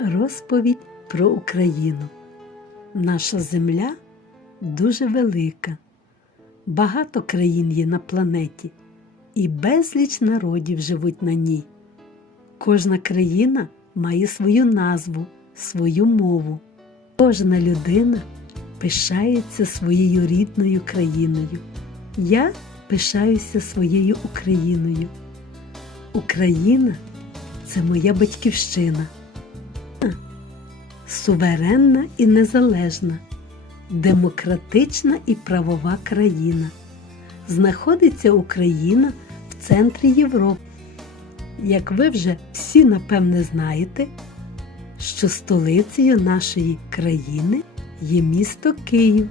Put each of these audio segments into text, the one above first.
Розповідь про Україну. Наша земля дуже велика. Багато країн є на планеті, і безліч народів живуть на ній. Кожна країна має свою назву, свою мову. Кожна людина пишається своєю рідною країною. Я пишаюся своєю Україною. Україна це моя батьківщина. Суверенна і незалежна, демократична і правова країна. Знаходиться Україна в центрі Європи. Як ви вже всі напевне знаєте, що столицею нашої країни є місто Київ.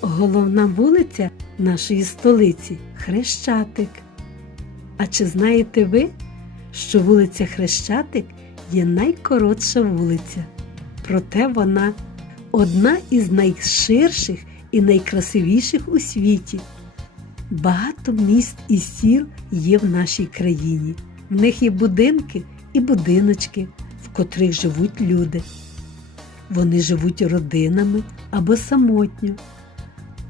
Головна вулиця нашої столиці Хрещатик. А чи знаєте ви, що вулиця Хрещатик є найкоротша вулиця? Проте вона одна із найширших і найкрасивіших у світі. Багато міст і сіл є в нашій країні. В них є будинки і будиночки, в котрих живуть люди. Вони живуть родинами або самотньо,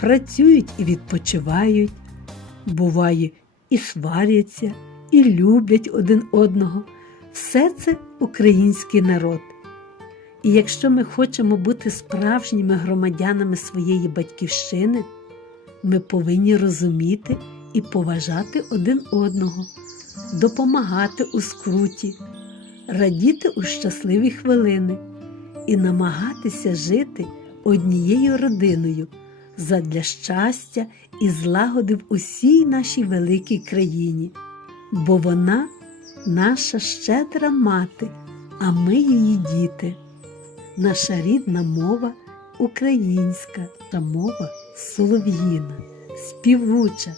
працюють і відпочивають, буває, і сваряться, і люблять один одного. Все це український народ. І якщо ми хочемо бути справжніми громадянами своєї батьківщини, ми повинні розуміти і поважати один одного, допомагати у скруті, радіти у щасливі хвилини і намагатися жити однією родиною задля щастя і злагоди в усій нашій великій країні, бо вона наша щедра мати, а ми її діти. Наша рідна мова українська та мова солов'їна, співуча,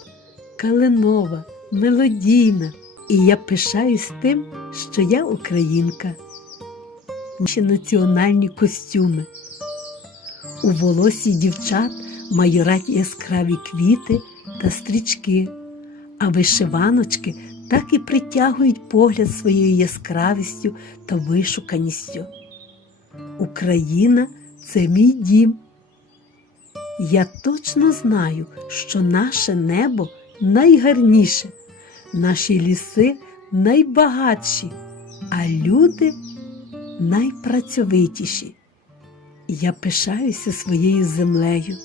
калинова, мелодійна. І я пишаюсь тим, що я українка. Наші національні костюми. У волосі дівчат майорать яскраві квіти та стрічки, а вишиваночки так і притягують погляд своєю яскравістю та вишуканістю. Україна це мій дім. Я точно знаю, що наше небо найгарніше, наші ліси найбагатші, а люди найпрацьовитіші. Я пишаюся своєю землею.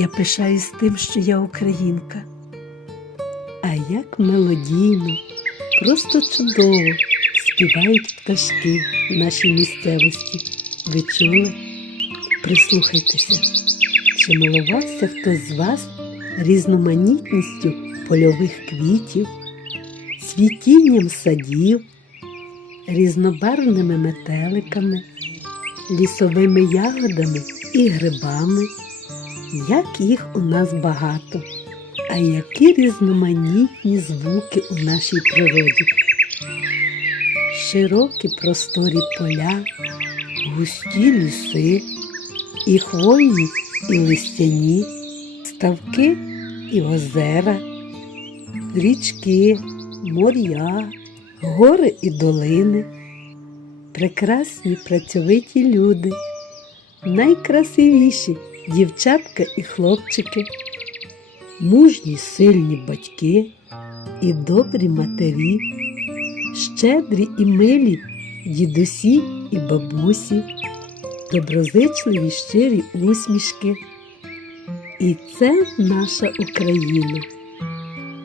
Я пишаюсь тим, що я українка. А як мелодійно, просто чудово співають пташки в нашій місцевості. Ви чули? Прислухайтеся, чи милувався хтось з вас різноманітністю польових квітів, цвітінням садів, різнобарвними метеликами, лісовими ягодами і грибами. Як їх у нас багато, а які різноманітні звуки у нашій природі. Широкі просторі поля, густі ліси, і хвойні, і листяні, ставки і озера, річки, моря, гори і долини, прекрасні працьовиті люди, найкрасивіші дівчатка і хлопчики, мужні сильні батьки і добрі матері, щедрі і милі дідусі і бабусі, доброзичливі щирі усмішки. І це наша Україна.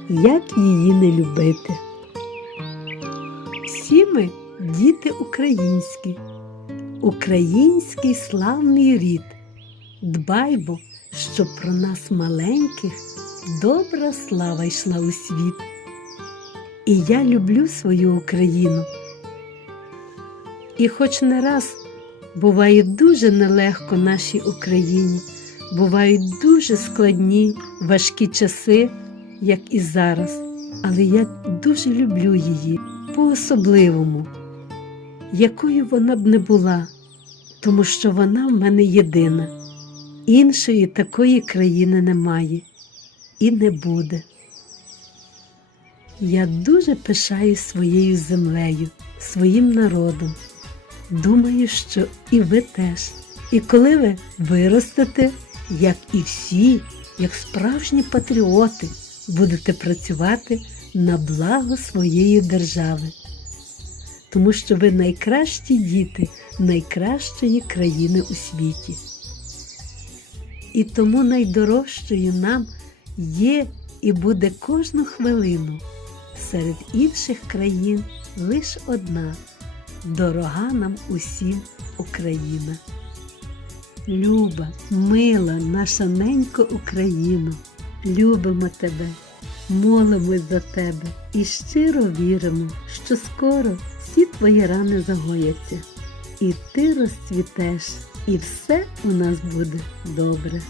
Як її не любити? Всі ми діти українські, український славний рід. Дбаймо, щоб про нас маленьких добра слава йшла у світ. І я люблю свою Україну. І хоч не раз буває дуже нелегко нашій Україні, бувають дуже складні, важкі часи, як і зараз, але я дуже люблю її по-особливому, якою вона б не була, тому що вона в мене єдина. Іншої такої країни немає і не буде. Я дуже пишаюсь своєю землею, своїм народом. Думаю, що і ви теж. І коли ви виростете, як і всі, як справжні патріоти, будете працювати на благо своєї держави. Тому що ви найкращі діти найкращої країни у світі. І тому найдорожчою нам є і буде кожну хвилину серед інших країн лише одна дорога нам усім Україна. Люба, мила, наша ненька Україна, любимо тебе, молимось за тебе і щиро віримо, що скоро всі твої рани загояться, і ти розцвітеш, і все у нас буде добре.